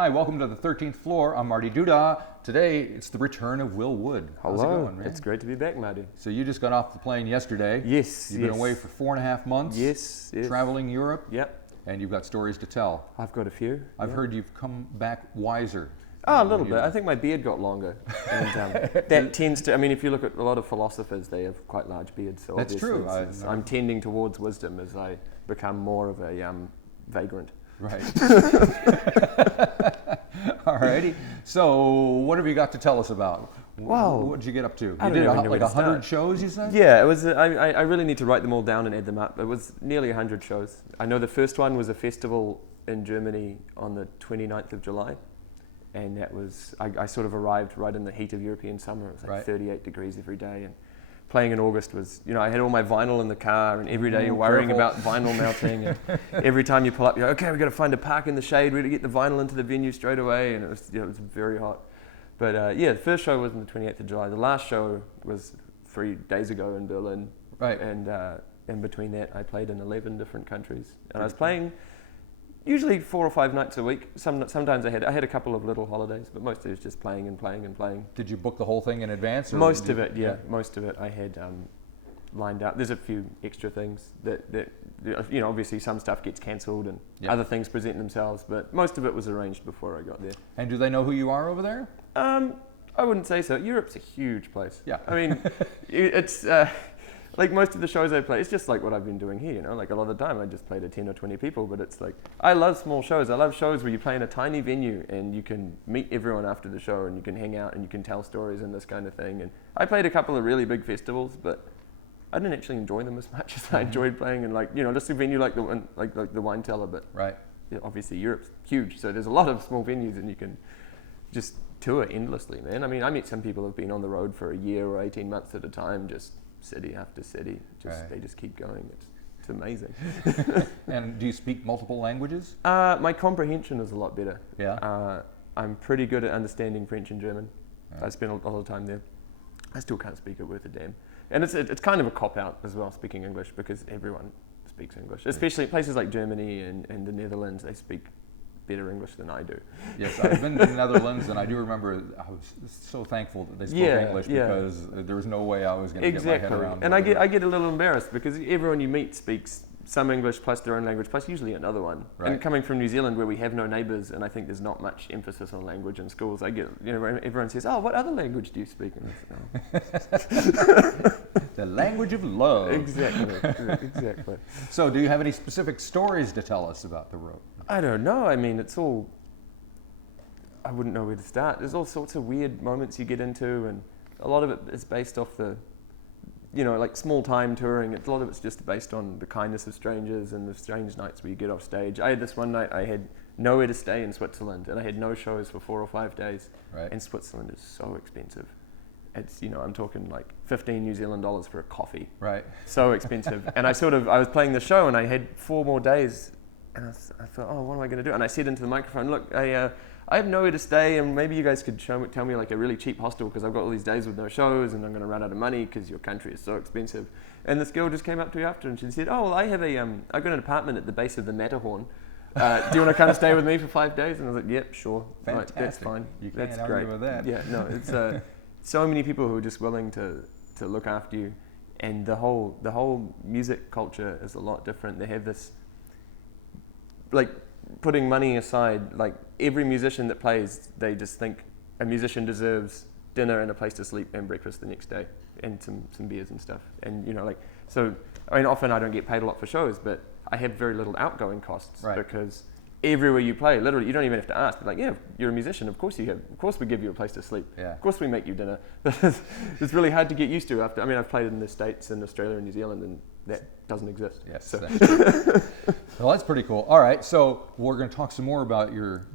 Hi, welcome to the 13th floor. I'm Marty Duda. Today, it's the return of Will Wood. How's it Hello, going, man? it's great to be back, Marty. So you just got off the plane yesterday. Yes, You've been away for 4.5 months. Yes. Traveling Europe. Yep. And you've got stories to tell. I've got a few. I've heard you've come back wiser. Oh, a little bit. I think my beard got longer. And, that tends to, I mean, if you look at a lot of philosophers, they have quite large beards. So That's true. I'm tending towards wisdom as I become more of a vagrant. Right. Alrighty. So, what have you got to tell us about? Well, what did you get up to? You don't did even know like where to 100 start. shows, you said? Yeah, it was. I really need to write them all down and add them up. It was nearly 100 shows. I know the first one was a festival in Germany on the 29th of July. And that was, I sort of arrived right in the heat of European summer. It was like 38 degrees every day. And playing in August was, I had all my vinyl in the car, and every day you're worrying about vinyl melting. And every time you pull up, you're like, okay, we've got to find a park in the shade. We've got to get the vinyl into the venue straight away. And it was, it was very hot. But the first show was on the 28th of July. The last show was 3 days ago in Berlin. Right. And in between that, I played in 11 different countries. And I was playing usually 4 or 5 nights a week. Sometimes I had a couple of little holidays, but most of it was just playing and playing and playing. Did you book the whole thing in advance? Or Most of it I had lined up. There's a few extra things that obviously some stuff gets cancelled and other things present themselves, but most of it was arranged before I got there. And do they know who you are over there? I wouldn't say so. Europe's a huge place. Yeah. I mean, it's like most of the shows I play, it's just like what I've been doing here, Like a lot of the time I just play to 10 or 20 people, but it's like, I love small shows. I love shows where you play in a tiny venue and you can meet everyone after the show and you can hang out and you can tell stories and this kind of thing. And I played a couple of really big festivals, but I didn't actually enjoy them as much as I enjoyed playing in just a venue like the one, like the Wine Cellar, but right. Obviously Europe's huge, so there's a lot of small venues and you can just tour endlessly, man. I mean, I met some people who've been on the road for a year or 18 months at a time, just city after city. They just keep going. It's amazing. And do you speak multiple languages? My comprehension is a lot better. Yeah. I'm pretty good at understanding French and German. Right. I spent a lot of time there. I still can't speak it worth a damn. And it's kind of a cop-out as well, speaking English, because everyone speaks English. Especially places like Germany and the Netherlands, they speak better English than I do. Yes, I've been to the Netherlands, and I do remember I was so thankful that they spoke English because there was no way I was going to get my head around it. And I get a little embarrassed because everyone you meet speaks some English plus their own language plus usually another one. Right. And coming from New Zealand where we have no neighbours and I think there's not much emphasis on language in schools, I get, everyone says, oh, what other language do you speak? And the language of love. Exactly. So do you have any specific stories to tell us about the road? I don't know. I mean, it's all, I wouldn't know where to start. There's all sorts of weird moments you get into, and a lot of it is based off the, like small time touring. A lot of it's just based on the kindness of strangers and the strange nights where you get off stage. I had this one night, I had nowhere to stay in Switzerland, and I had no shows for 4 or 5 days. Right. And Switzerland is so expensive. It's, I'm talking like 15 New Zealand dollars for a coffee. Right. So expensive. And I was playing the show and I had 4 more days. And I thought, oh, what am I going to do? And I said into the microphone, look, I have nowhere to stay, and maybe you guys could tell me like a really cheap hostel because I've got all these days with no shows, and I'm going to run out of money because your country is so expensive. And this girl just came up to me after, and she said, oh, well, I've got an apartment at the base of the Matterhorn. Do you want to kind of stay with me for 5 days? And I was like, yep, sure. Fantastic. Right, that's fine. You can't that's argue great. with that. Yeah, no, it's so many people who are just willing to look after you, and the whole music culture is a lot different. They have this, like, putting money aside, like every musician that plays, they just think a musician deserves dinner and a place to sleep and breakfast the next day and some beers and stuff. And so I mean, often I don't get paid a lot for shows, but I have very little outgoing costs because everywhere you play, literally, you don't even have to ask. But like, yeah, you're a musician, of course we give you a place to sleep. Yeah. Of course we make you dinner. It's really hard to get used to after. I mean, I've played in the States and Australia and New Zealand, and that doesn't exist. Yes, so. That's true. Well, that's pretty cool. All right, so we're going to talk some more about your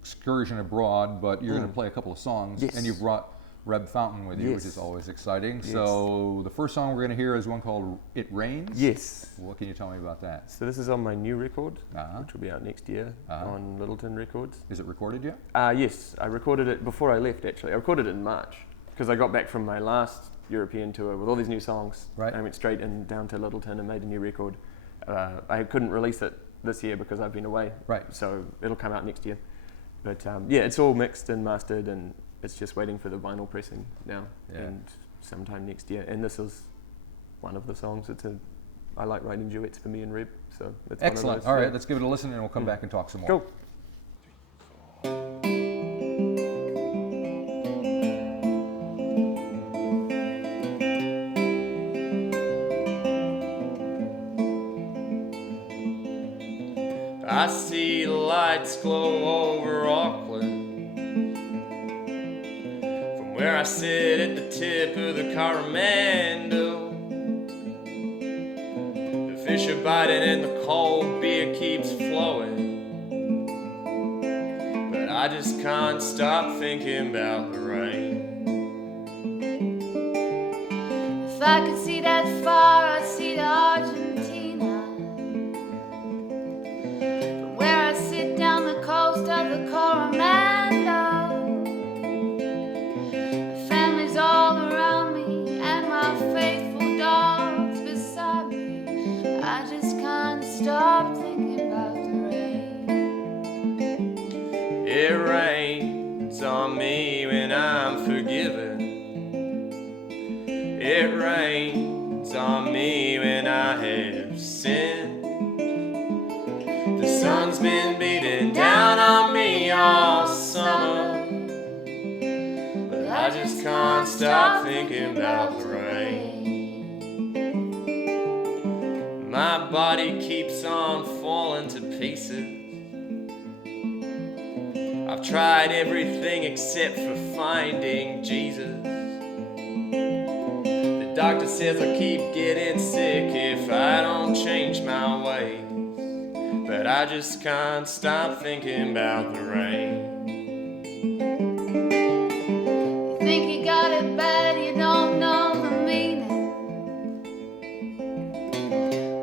excursion abroad, but you're going to play a couple of songs, and you've brought Reb Fountain with you, which is always exciting. Yes. So the first song we're going to hear is one called It Rains. Yes. What can you tell me about that? So this is on my new record, which will be out next year on Littleton Records. Is it recorded yet? Yes, I recorded it before I left, actually. I recorded it in March because I got back from my last European tour with all these new songs. Right. I went straight down to Littleton and made a new record. I couldn't release it this year because I've been away. Right. So it'll come out next year. But yeah, it's all mixed and mastered, and it's just waiting for the vinyl pressing now, and sometime next year. And this is one of the songs. I like writing duets for me and Reb, so it's excellent. One of those, All right, let's give it a listen, and we'll come back and talk some more. Cool. I see the lights glow over Auckland from where I sit at the tip of the Coromandel. The fish are biting and the cold beer keeps flowing, but I just can't stop thinking about the rain. If I could see that far, I'd see the Argentina. Down the coast of the Coromandel, families all around me and my faithful dogs beside me. I just can't stop thinking about the rain. It rains on me when I'm forgiven. It rains on me when I have sinned. The sun's been beating down on me all summer, but I just can't stop thinking about the rain. My body keeps on falling to pieces. I've tried everything except for finding Jesus. The doctor says I keep getting sick if I don't change my ways, but I just can't stop thinking about the rain. You think you got it bad, you don't know the meaning.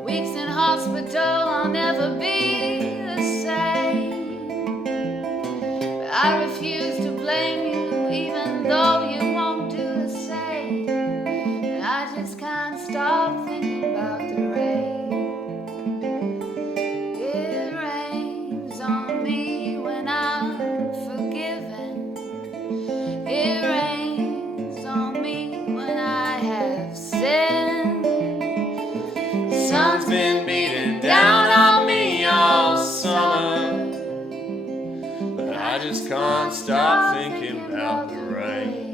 Weeks in hospital, I'll never be the same. But I refuse to blame you, even though you won't do the same. And I just can't stop thinking about the rain. Been beating down on me all summer, but I just can't stop thinking about the rain.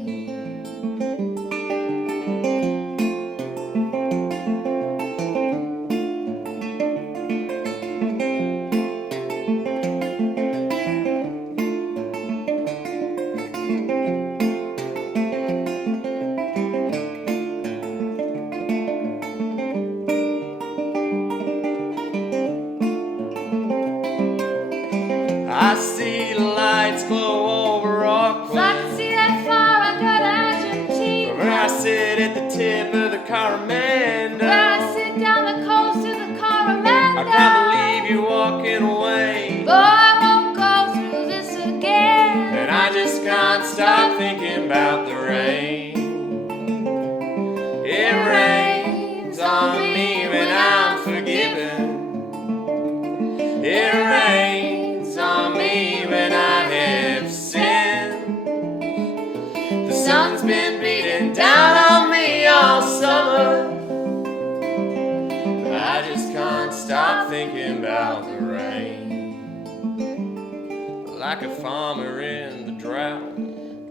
I see the lights glow over Auckland. If I could see that far, I'd go to Argentina. Where I sit at the tip of the Coromandel. Where I sit down the coast of the Coromandel. I can't believe you're walking away. Boy, I won't go through this again. And I just can't stop thinking about the rain. It rains on me when I'm forgiven. It rains on me when I have sinned. The sun's been beating down on me all summer. I just can't stop thinking about the rain. Like a farmer in the drought,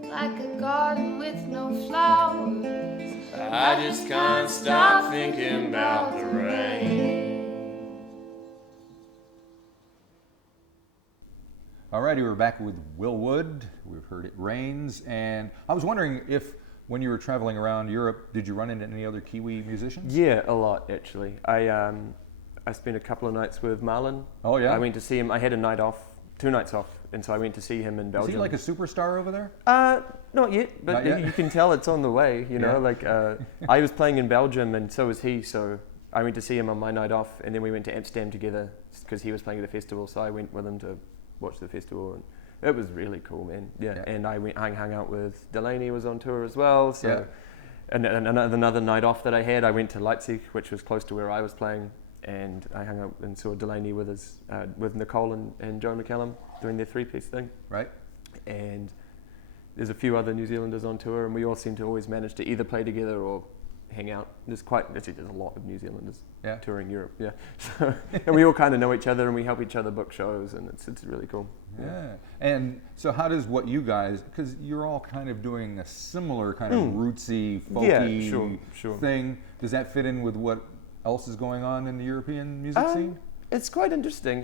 Like a garden with no flowers. I just can't stop thinking about the rain. Alrighty, we're back with Will Wood. We've heard It Rains, and I was wondering if, when you were traveling around Europe, did you run into any other Kiwi musicians? Yeah, a lot actually. I spent a couple of nights with Marlon. Oh yeah? I went to see him. I had a night off, 2 nights off, and so I went to see him in Belgium. Is he like a superstar over there? Not yet, but Not yet? you can tell it's on the way, you know, like I was playing in Belgium and so was he, so I went to see him on my night off, and then we went to Amsterdam together because he was playing at the festival, so I went with him to watch the festival, and it was really cool, man. Yeah. And I hung out with Delaney, was on tour as well, so and another night off that I had, I went to Leipzig, which was close to where I was playing, and I hung out and saw Delaney with Nicole and Joe McCallum doing their 3-piece thing. Right. And there's a few other New Zealanders on tour, and we all seem to always manage to either play together or hang out. There's a lot of New Zealanders touring Europe, So, and we all kind of know each other, and we help each other book shows, and it's really cool. Yeah. And so how does what you guys, because you're all kind of doing a similar kind of rootsy, folky thing, does that fit in with what else is going on in the European music scene? It's quite interesting.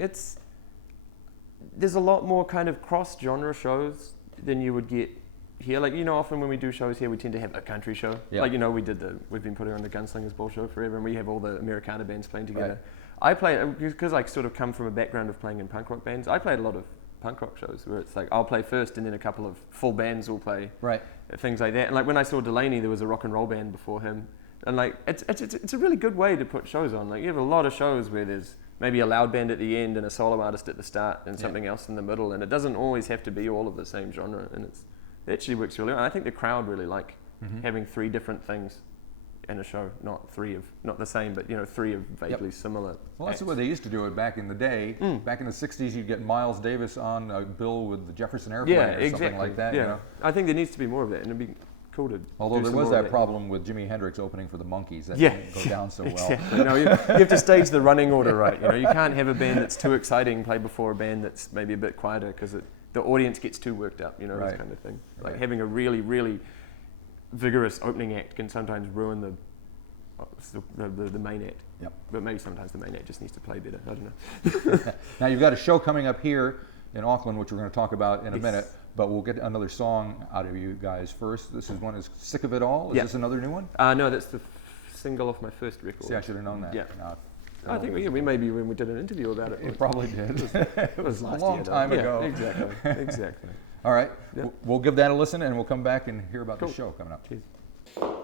There's a lot more kind of cross-genre shows than you would get here. Like, often when we do shows here, we tend to have a country show. Yeah. Like, we've been putting on the Gunslingers Ball show forever, and we have all the Americana bands playing together. Right. I play, because I sort of come from a background of playing in punk rock bands, I played a lot of punk rock shows where it's like I'll play first and then a couple of full bands will play. Right. Things like that. And like when I saw Delaney, there was a rock and roll band before him. And like it's a really good way to put shows on. Like you have a lot of shows where there's maybe a loud band at the end and a solo artist at the start and something else in the middle, and it doesn't always have to be all of the same genre, and it actually works really well. And I think the crowd really like having 3 different things in a show, not the same, but 3 of vaguely similar. Well, that's the way they used to do it back in the day. Back in the 60s, you'd get Miles Davis on a bill with the Jefferson Airplane or something like that. Yeah, I think there needs to be more of that, and it'd be cool to. Although there was that problem with Jimi Hendrix opening for the Monkees, that didn't go down so well. You have to stage the running order right. You can't have a band that's too exciting play before a band that's maybe a bit quieter because the audience gets too worked up. This kind of thing. Like having a really, really vigorous opening act can sometimes ruin the main act. Yep. But maybe sometimes the main act just needs to play better. I don't know. Now you've got a show coming up here in Auckland, which we're going to talk about in a minute. But we'll get another song out of you guys first. This is one is Sick of It All. Is this another new one? No, that's the single off my first record. See, I should have known that. Yeah. I think we maybe when we did an interview about it. It probably did. It was a long time ago. Exactly. All right. Yeah. We'll give that a listen, and we'll come back and hear about the show coming up. Cheers.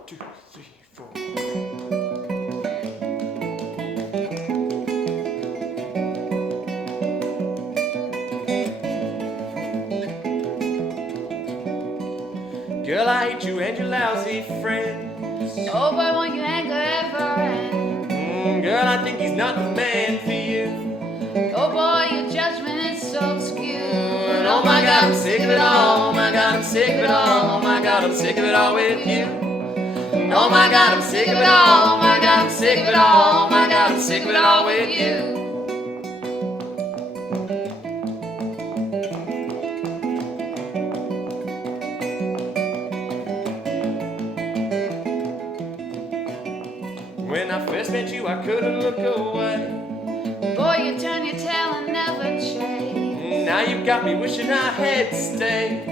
2, 3, 4. Girl, I hate you and your lousy friends. Oh boy, won't you anger ever end? Girl, I think he's not the man for you. Oh boy, your judgment is so skewed. Oh my God, I'm sick of it all. Oh my God, I'm sick of it all. Oh my God, I'm sick of it all with you. Oh my God, I'm sick of it all. Oh my God, I'm sick of it all. Oh my God, I'm sick of it all with you. When I first met you, I couldn't look away. Boy, you turn your tail and never change. Now you've got me wishing I had stayed.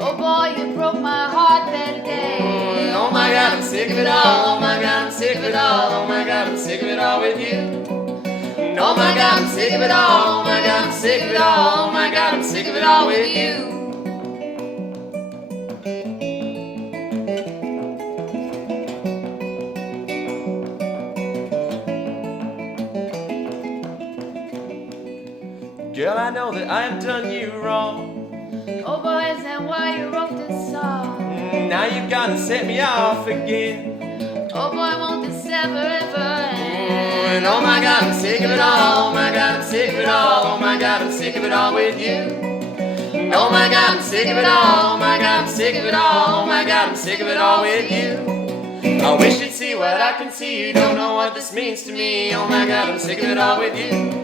Oh boy, you broke my heart that day. Oh my God, I'm sick of it all. Oh my God, I'm sick of it all. Oh my God, I'm sick of it all with you. Oh my God, I'm sick of it all. Oh my God, I'm sick of it all. Oh my God, I'm sick of it all with you. Girl, I know that I have done you wrong. Oh boy, is that why you wrote this song? Now you've got to set me off again. Oh boy, won't this ever end? And oh my God, I'm sick of it all. Oh my God, I'm sick of it all. Oh my God, I'm sick of it all with you. Oh my God, I'm sick of it all. Oh my God, I'm sick of it all. Oh my God, I'm sick of it all with you. I wish you'd see what I can see. You don't know what this means to me. Oh my God, I'm sick of it all with you.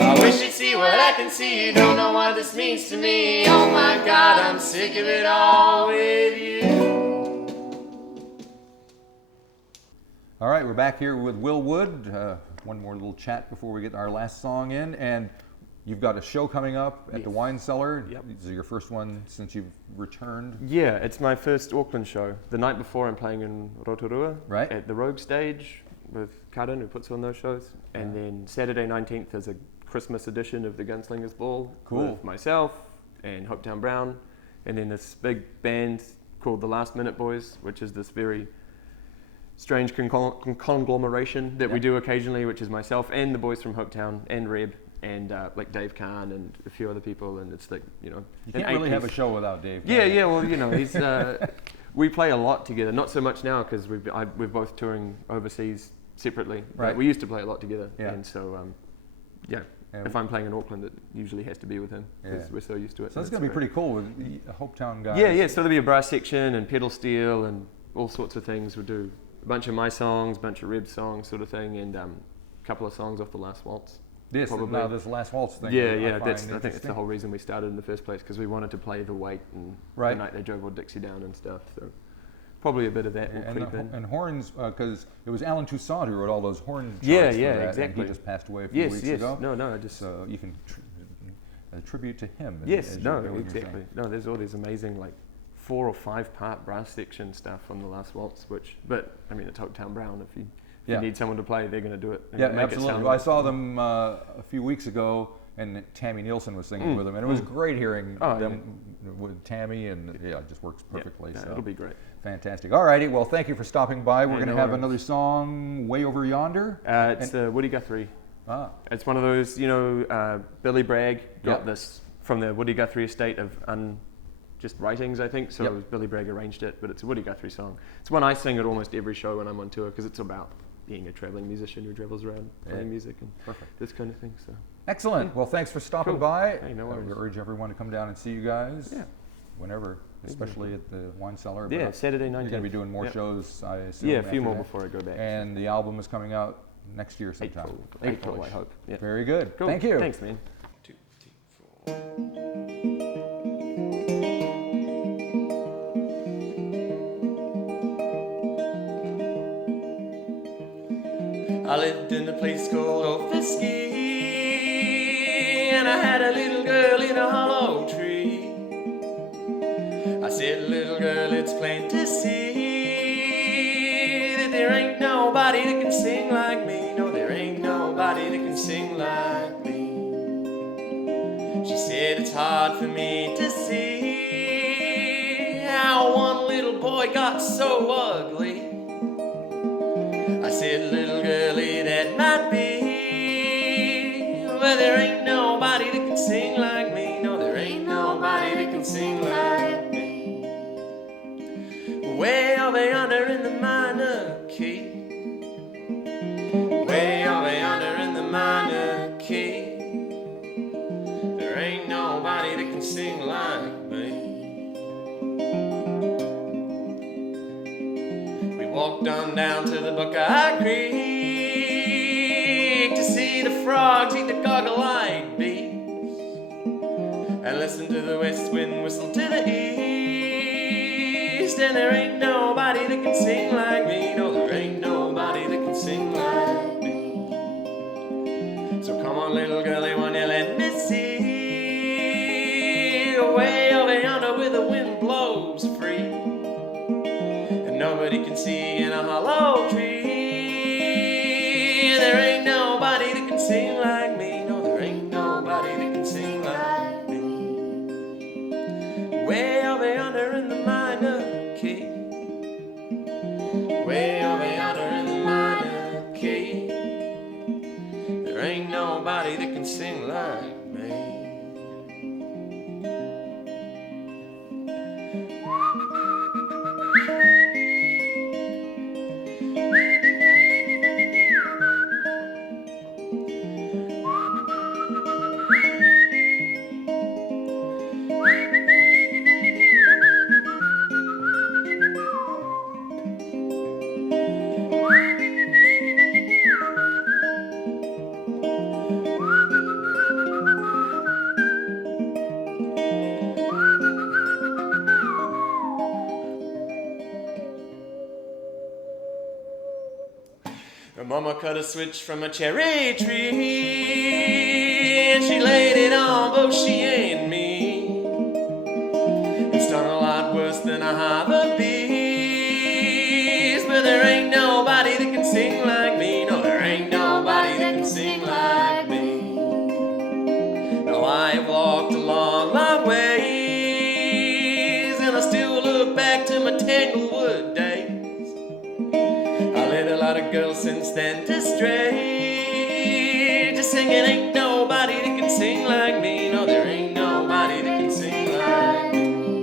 I wish you'd see what I can see. You don't know what this means to me. Oh my God, I'm sick of it all with you. All right, we're back here with Will Wood. One more little chat before we get our last song in. And you've got a show coming up at the Wine Cellar. Yep. This is your first one since you've returned. Yeah, it's my first Auckland show. The night before I'm playing in Rotorua at the Rogue Stage with Karin, who puts on those shows. And then Saturday 19th is a Christmas edition of the Gunslingers Ball with myself and Hopetown Brown, and then this big band called the Last Minute Boys, which is this very strange conglomeration that we do occasionally, which is myself and the boys from Hopetown and Reb and like Dave Kahn and a few other people, and it's like, you can't really have a show without Dave. Yeah, well, he's we play a lot together, not so much now because we're both touring overseas separately. Right. But we used to play a lot together, Yeah. and so yeah. And if I'm playing in Auckland, it usually has to be with him because Yeah. we're so used to it. So that's going to be pretty cool with the Hopetown guys. Yeah, yeah. So there'll be a brass section and pedal steel and all sorts of things. We'll do a bunch of my songs, a bunch of Reb's songs, sort of thing, and a couple of songs off the Last Waltz. This, probably. now this Last Waltz thing. Yeah, I yeah. find I think that's interesting. the whole reason we started in the first place, because we wanted to play the Wait and Right. the night they drove old Dixie down and stuff. So probably a bit of that will creep in. And horns, because it was Alan Toussaint who wrote all those horn charts Yeah, for yeah, that, exactly. And he just passed away a few Yes, weeks yes. ago. No, I just. So you can attribute to him. Yes, as you no, go with your exactly. thing. No, there's all these amazing, like, 4 or 5 part brass section stuff on the Last Waltz, but I mean, it's Hopetown Brown. If you Yeah. need someone to play, they're going to do it. They're Yeah, gonna make it absolutely. sound Well, I like- saw them a few weeks ago, and Tammy Nielsen was singing with them, and it was great hearing them with Tammy, and it just works perfectly. Yeah, so it'll be great. fantastic. All righty, well, thank you for stopping by. We're Yeah, going to no have worries. another song, Way Over Yonder. It's Woody Guthrie. Ah, It's one of those, Billy Bragg got Yep. this from the Woody Guthrie estate of just writings, I think. So Yep. Billy Bragg arranged it, but it's a Woody Guthrie song. It's one I sing at almost every show when I'm on tour, because it's about being a traveling musician who travels around playing music and this kind of thing. So excellent. Well, thanks for stopping Cool. by. Hey, no I worries. would urge everyone to come down and see you guys. Yeah. Whenever, especially at the Wine Cellar. yeah, but Saturday night. You're going to be doing more Yep. shows, I assume. Yeah, a few after more that. before I go back. And the album is coming out next year sometime. April, I hope. Yeah. Very good. Cool. Thank you. Thanks, man. 2, 3, 4. I lived in a place called Ophesky, and I had a little girl in a hollow tree. I said, little girl, it's plain to see that there ain't nobody that can sing like me. No, there ain't nobody that can sing like me. She said, it's hard for me to see how one little boy got so ugly. I said, little girlie, that might be, well, there ain't nobody that can sing like me. No, there ain't nobody that can sing like me. Way over yonder in the minor key, way over yonder in the minor key, there ain't nobody that can sing like me. Walked on down to the Buckeye Creek to see the frogs eat the goggle-eyed bees, and listen to the west wind whistle to the east. And there ain't nobody that can sing like me. No, there ain't nobody that can sing like me. So come on, little girlie, won't you let me see, way over yonder where the wind blows free, nobody can see in a hollow tree. There ain't nobody that can sing like me. No, there ain't nobody that can sing like me. Way over yonder in the minor key, way over yonder in the minor key, there ain't nobody that can sing like me. Her mama cut a switch from a cherry tree, and she laid it on both she and me. It stung a lot worse than a hive of bees, but there ain't nobody that can sing like me. No, there ain't nobody that can sing like me. Now I have walked a long, long ways, and I still look back to my Tanglewood days. I led a lot of girls since then to stray, just singing ain't nobody that can sing like me. No, there ain't nobody that can sing like me.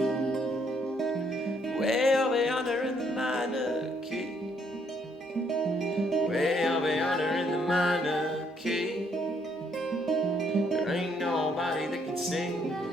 Way over yonder in the minor key, way sing.